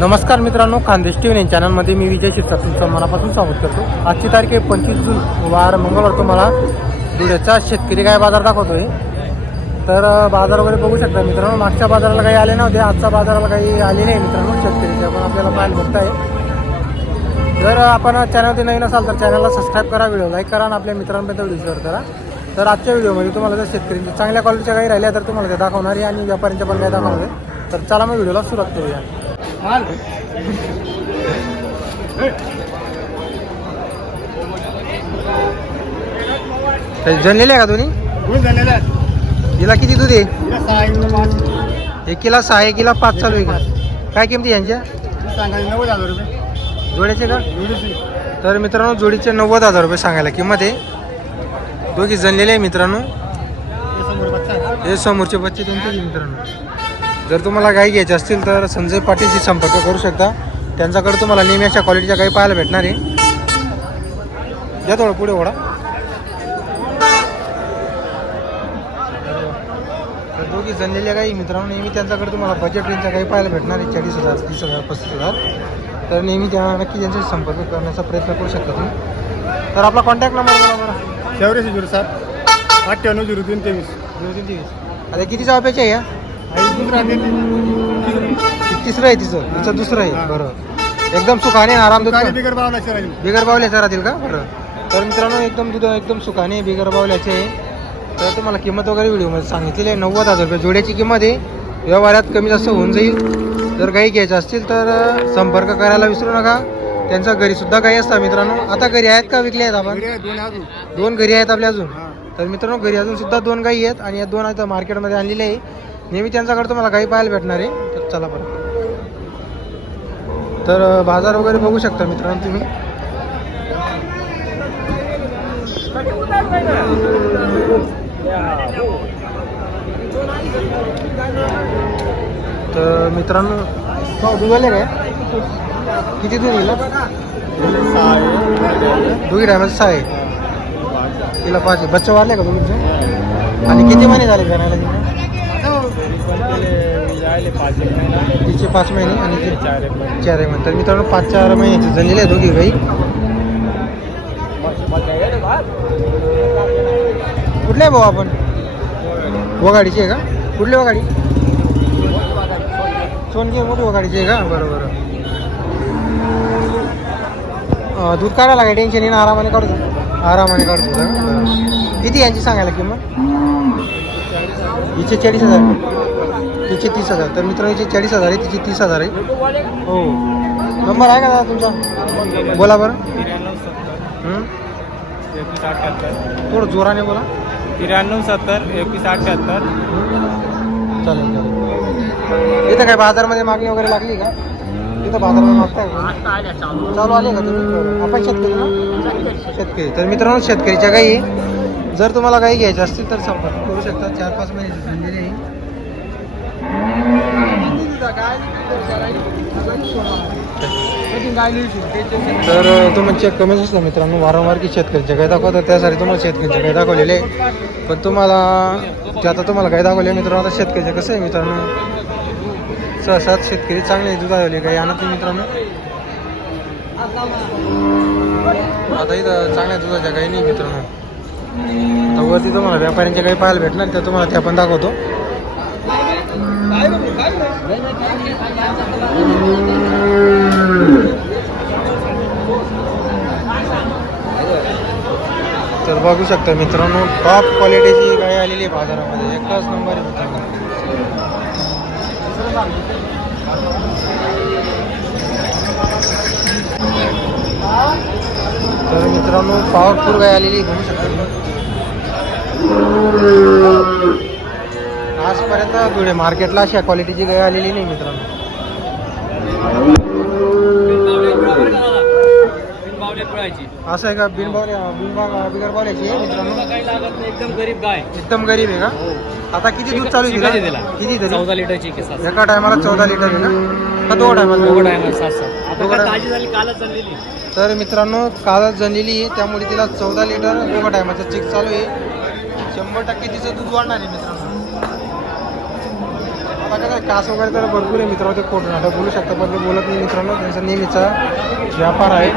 नमस्कार मित्रांनो Khandesh T V चॅनलमध्ये मी विजय शिरसा तुमचं मनापासून स्वागत करतो. आजची तारीख आहे पंचवीस जून वार मंगळवार. तुम्हाला धुळ्याचा शेतकरी काय बाजार दाखवतोय? तर बाजार वगैरे बघू शकता मित्रांनो. मागच्या बाजाराला काही आले नव्हते आजच्या बाजाराला काही आले नाही मित्रांनो शेतकरीचे. आपण आपल्याला पाहायला बघताय जर आपण चॅनलवरती नवीन असाल तर चॅनलला सबस्क्राईब करा व्हिडिओ लाईक करा आणि आपल्या मित्रांपर्यंत व्हिडिओ शेअर करा. तर आजच्या व्हिडिओमध्ये तुम्हाला जर शेतकऱ्यांच्या चांगल्या क्वालिटीच्या काही राहिल्या तर तुम्हाला ते दाखवणार आहे आणि व्यापाऱ्यांच्या पण काही दाखवणार आहे. तर चला मग व्हिडिओला सुरुवात करूया. जनलेले आहे का दोन्ही? हिला किती दूध आहे? एकीला सहा एकीला पाच चालू आहे का? काय किमती यांच्या? जोड्याचे का? तर मित्रांनो जोडीचे नव्वद हजार रुपये सांगायला किंमत आहे. दोघी जनलेले आहे मित्रांनो. हे समोरचे बच्चे त्यांचे मित्रांनो. जर तुम्हाला गाई घ्यायची असतील तर संजय पाटीलशी संपर्क करू शकता. त्यांच्याकडे तुम्हाला नेहमी अशा क्वालिटीच्या गाई पाहायला भेटणार आहे. या थोडं पुढे ओढा. तर दोघी जनलेल्या गाई मित्रांनो नेहमी त्यांच्याकडे तुम्हाला बजेट रेंजच्या गाई पाहायला भेटणार आहे. चाळीस हजार तीस हजार पस्तीस हजार. तर नेहमी त्या नक्की त्यांच्याशी संपर्क करण्याचा प्रयत्न करू शकता तुम्ही. तर आपला कॉन्टॅक्ट नंबर बोला बरं. चौऱ्याऐंशी झिरो सात अठ्ठ्याण्णव झिरो तीन तेवीस. दोन तीन तेवीस. आता कितीचा अपेक्षा आहे या? तिसरं आहे तिचं. तिचं दुसरं आहे. बरं. एकदम सुखाने आराम दूध दुकाने बिगर बावला शिराजी बिगर बावल्याचं राहतील का? बरं. तर मित्रांनो एकदम दूध एकदम सुखाने बिगर बावल्याचे. आहे तर तुम्हाला किंमत वगैरे व्हिडिओमध्ये सांगितलेली आहे. नव्वद हजार रुपये. जोड्याची किंमत आहे. व्यवहारात कमी जास्त होऊन जाईल. जर काही घ्यायचं असतील तर संपर्क करायला विसरू नका. त्यांच्या घरीसुद्धा काही असतात मित्रांनो. आता घरी आहेत का? विकले आहेत आपण? दोन घरी आहेत आपल्या अजून. तर मित्रांनो घरी अजून सुद्धा दोन गाई आहेत. आणि या दोन आता मार्केटमध्ये आणलेले आहे. नेहमी त्यांच्याकडे तुम्हाला गाई पाहायला भेटणार आहे. तर चला बरं. तर बाजार वगैरे बघू शकता मित्रांनो तुम्ही. तर मित्रांनो हो आले काय? किती दूध येईल दुई आहे. टायमाचं म्हणजे सहा आहे. तिला पाच आहे. वाढले का तुमचे आणि किती महिने झाले घराला यायले पाच एक महिना. तिचे पाच महिने आणि चार एक महिना. म्हणतात मित्रांनो पाच चार महिन्याचे झालेले आहे दोघी गाई कुठले आहे भाऊ आपण? वगाडीची आहे का? कुठली वगाडी? सोनगी मोठी वगाडीची आहे का? बरं बरं दूध काढायला काय टेन्शन येणं आरामाने काढतो आरामाने काढतो. किती यांची सांगायला किंमत? हिचे चाळीस हजार. तिचे तीस हजार. तर मित्रांनो चाळीस हजार आहे तिचे तीस हजार आहे. हो. नंबर आहे का दादा तुमचा? बोला बरं. थोडं जोराने बोला. त्र्याण्णव सत्तर एकवीस अठ्ठ्याहत्तर चालेल चालेल. इथं काय बाजारमध्ये मागणी वगैरे लागली का? इथं बाजारामध्ये मागताय का? चालू आले का तुम्ही. आपण शेतकरी ना? शेतकरी. तर मित्रांनो शेतकरीच्या आहे. जर तुम्हाला गाई घ्यायच्या असतील तर संपर्क करू शकता. चार पाच महिन्याची झालेली आहे तर तुम्हाला चेक कमीच असतं मित्रांनो. वारंवार की शेतकऱ्यांच्या गाय दाखवतात त्यासाठी तुम्हाला शेतकऱ्यांच्या गाय दाखवलेले पण तुम्हाला ते आता तुम्हाला गाय दाखवले मित्रांनो. आता शेतकऱ्याचे कसं आहे मित्रांनो? सहसात शेतकरी चांगले दूध आले गाई आणत नाही मित्रांनो. आता इथं चांगल्या दुधाच्या गाई नाही मित्रांनो. आता वरती तुम्हाला व्यापाऱ्यांच्या गाई पाहायला भेटणार त्या तुम्हाला त्या पण दाखवतो. तर बघू शकता मित्रांनो टॉप क्वालिटीची गाय आलेली आहे बाजारामध्ये. एकच नंबर आहे तर मित्रांनो पॉवरफुल गाय आलेली घेऊ बघू शकता आजपर्यंत धुळे मार्केटला अशा क्वालिटीची गाय आलेली नाही मित्रांनो. असं आहे का? बिनबावल्या बिनबा बिगर बावल्याची आहे मित्रांनो? एकदम गरीब गाय. एकदम गरीब आहे का? आता किती दूध चालू आहे तिला? किती तरी? चौदा लिटरची केस एका टायमाला चौदा लिटर आहे का का दोन टायमाला सात सात. दोघं time. ताजी झाली कालच चाललेली तर मित्रांनो कालच जनलेली आहे. त्यामुळे तिला चौदा लिटर दोघं टायमाचं चेक चालू आहे. शंभर टक्के तिचं दूध वाढणार आहे मित्रांनो. कसं वगैरे तर भरपूर आहे मित्रांनो ते कोण आता बोलू शकता पण ते बोलत नाही मित्रांनो त्यांचा नेहमीचा व्यापार आहे.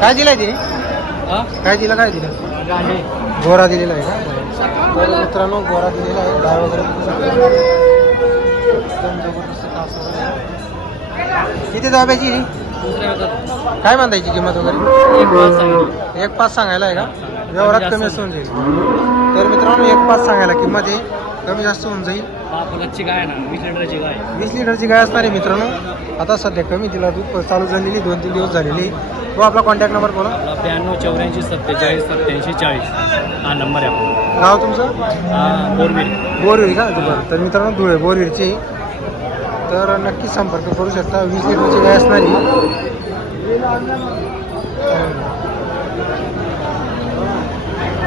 काय दिलाय तिने? काय दिलं काय दिलं? गोरा दिलेला आहे का? मित्रांनो गोरा दिलेला आहे. गाय वगैरे. किती दाब्याची काय बांधायची किंमत वगैरे? एक पाच सांगायला आहे का? व्यवहारात कमी जास्त होऊन जाईल. तर मित्रांनो एक पाच सांगायला किंमत आहे. कमी जास्त होऊन जाईल. वीस लिटरची गाय. वीस लिटरची गाय असणार आहे मित्रांनो. आता सध्या कमी तिला दूध चालू झालेली दोन तीन दिवस झालेली. तो आपला कॉन्टॅक्ट नंबर बोला. ब्याण्णव चौऱ्याऐंशी सत्तेचाळीस सत्याऐंशी चाळीस. हा नंबर आहे आपला. गाव तुमचं? बोरवीर. बोरवीर का? तर मित्रांनो धुळे बोरवीरची तर नक्की संपर्क करू शकता. वीस लिटरची गाय असणारी.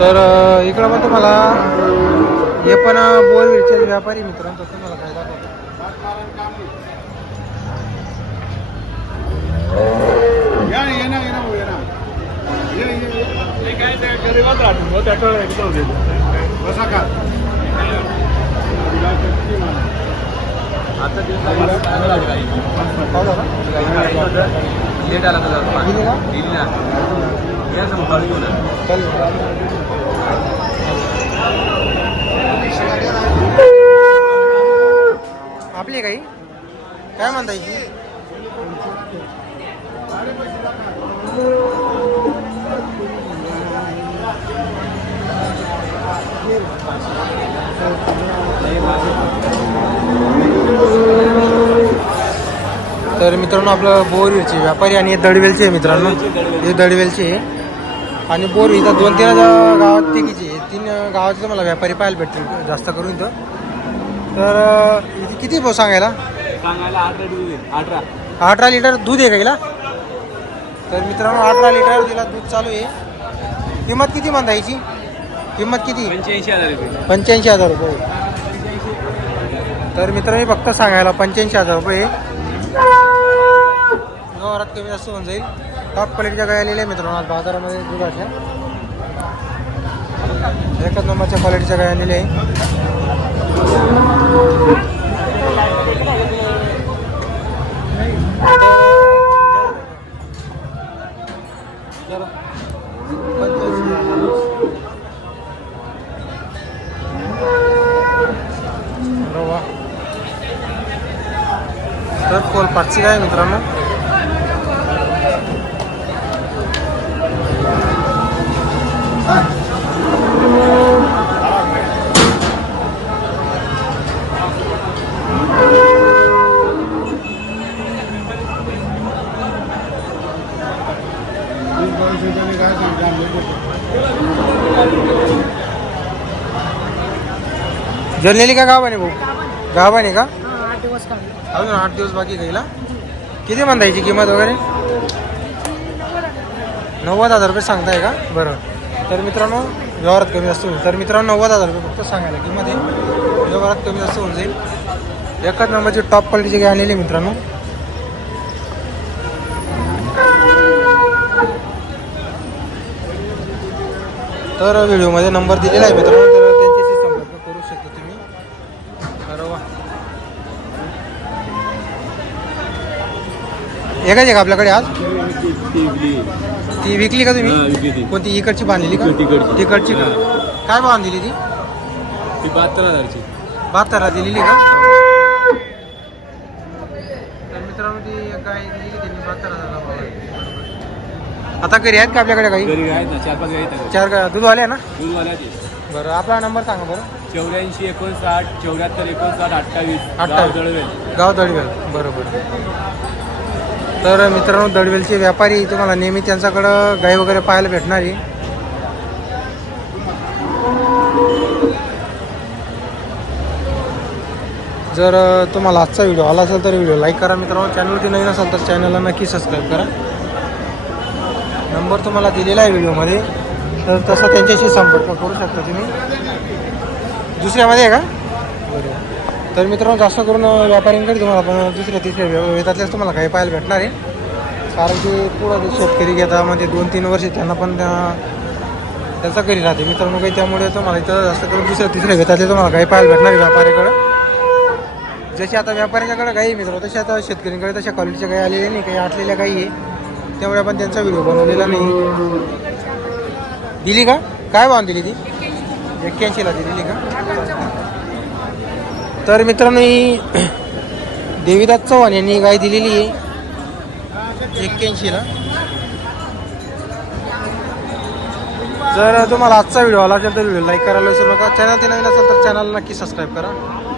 तर इकडं पण तुम्हाला हे पण बोरवीरचे व्यापारी मित्रांनो तर तुम्हाला काय दाखवतो. लेट आला तुझा दिली ना या समोर आपली काही? काय म्हणता येईल तर मित्रांनो आपलं बोरवीरचे व्यापारी आणि हे दडवेलचे आहे मित्रांनो. हे दडवेलचे आहे. आणि बोर इथं दोन तीन गावात तिकीचे आहे. तीन गावाचे तुम्हाला व्यापारी पाहायला भेटतील जास्त करून इथं. तर इथे किती भाऊ सांगायला? सांगायला अठरा लिटर दूध आहे का तर मित्रांनो अठरा लिटर तिला दूध चालू आहे. किंमत किती म्हणता याची? किंमत किती? पंच्याऐंशी हजार रुपये. पंच्याऐंशी हजार रुपये. तर मित्रांनो फक्त सांगायला पंच्याऐंशी हजार रुपये व्यवहारात कमी जास्त होऊन जाईल? टॉप क्वालिटीच्या गाय आलेल्या आहे मित्रांनो आज बाजारामध्ये दुधाच्या. एकाच नंबरच्या क्वालिटीच्या गाय आलेल्या आहे तर कोलपाटची काय मित्रांनो. जळलेली का गावाने भाऊ? गावाने का? अजून आठ दिवस बाकी गाईला किती म्हणतायची किंमत वगैरे? नव्वद हजार रुपये सांगताय का? बरं. तर मित्रांनो व्यवहारात कमी जास्त होईल. तर मित्रांनो नव्वद हजार रुपये फक्त सांगायला किंमत आहे. व्यवहारात कमी जास्त होऊन जाईल. एकच नंबरची टॉप क्वालिटीची गाय आणलेली मित्रांनो. तर व्हिडिओमध्ये नंबर दिलेला आहे मित्रांनो तर त्यांच्याशी संपर्क करू शकता तुम्ही बरोबर एकाच आहे का आपल्याकडे आज? ती विकली. का तुम्ही? कोणती इकडची बांधलेली का? तिकडची. तिकडची का? काय भाव दिली ती? ती बहात्तर हजारची. बहात्तरला दिलेली का? तर मित्रांनो ती एक गाय दिलेली त्यांनी बहात्तर हजारला भाव आहे. आता घरी आहेत का आपल्याकडे काही? चार पाच गाई चार गा- दूध आले ना? दूधवाल्याची बरं आपला नंबर सांगा बरं. चौऱ्याऐंशी एकोणसाठ चौऱ्याहत्तर एकोणसाठ अठ्ठावीस. अठ्ठावीस. गाव दडवेल बरोबर तर मित्रांनो दडवेलचे व्यापारी तुम्हाला नेहमी त्यांच्याकडं गाई वगैरे पाहायला भेटणार आहे. जर तुम्हाला आजचा व्हिडिओ आला असेल तर व्हिडिओ लाईक करा मित्रांनो. चॅनलवरती नवीन असाल तर चॅनलला नक्की सबस्क्राईब करा. नंबर तुम्हाला दिलेला आहे व्हिडिओमध्ये. तर तसा त्यांच्याशी संपर्क करू शकता तुम्ही. दुसऱ्यामध्ये आहे का? बरोबर तर मित्रांनो जास्त करून व्यापाऱ्यांकडे तुम्हाला पण दुसऱ्या तिसऱ्या वेतातल्याच तुम्हाला काही पाहायला भेटणार आहे. कारण की पुढं शेतकरी घेता म्हणजे दोन तीन वर्ष त्यांना पण त्या- त्यांचा घरी राहते. मित्रांनो काही त्यामुळे तुम्हाला इथं जास्त करून दुसऱ्या तिसऱ्या घेतात तुम्हाला काही पाहायला भेटणार आहे व्यापाऱ्याकडं. जशी आता व्यापाऱ्याच्याकडे काही मित्र तसे आता शेतकऱ्यांकडे तशा क्वालिटीच्या काही आलेल्या नाही काही आटलेल्या काही आहे. त्यामुळे आपण त्यांचा व्हिडिओ बनवलेला नाही. दिली का? काय भाव दिली ती? एक्क्याऐंशीला दिलेली का? तर मित्रांनो ही देवीदास चव्हाण यांनी गाय दिलेली आहे. एक्क्याऐंशीला. जर तुम्हाला आजचा व्हिडिओ आला असेल तर व्हिडिओ लाईक करायला विसरू नका. चॅनल ते नवीन असेल तर चॅनल नक्की सबस्क्राईब करा.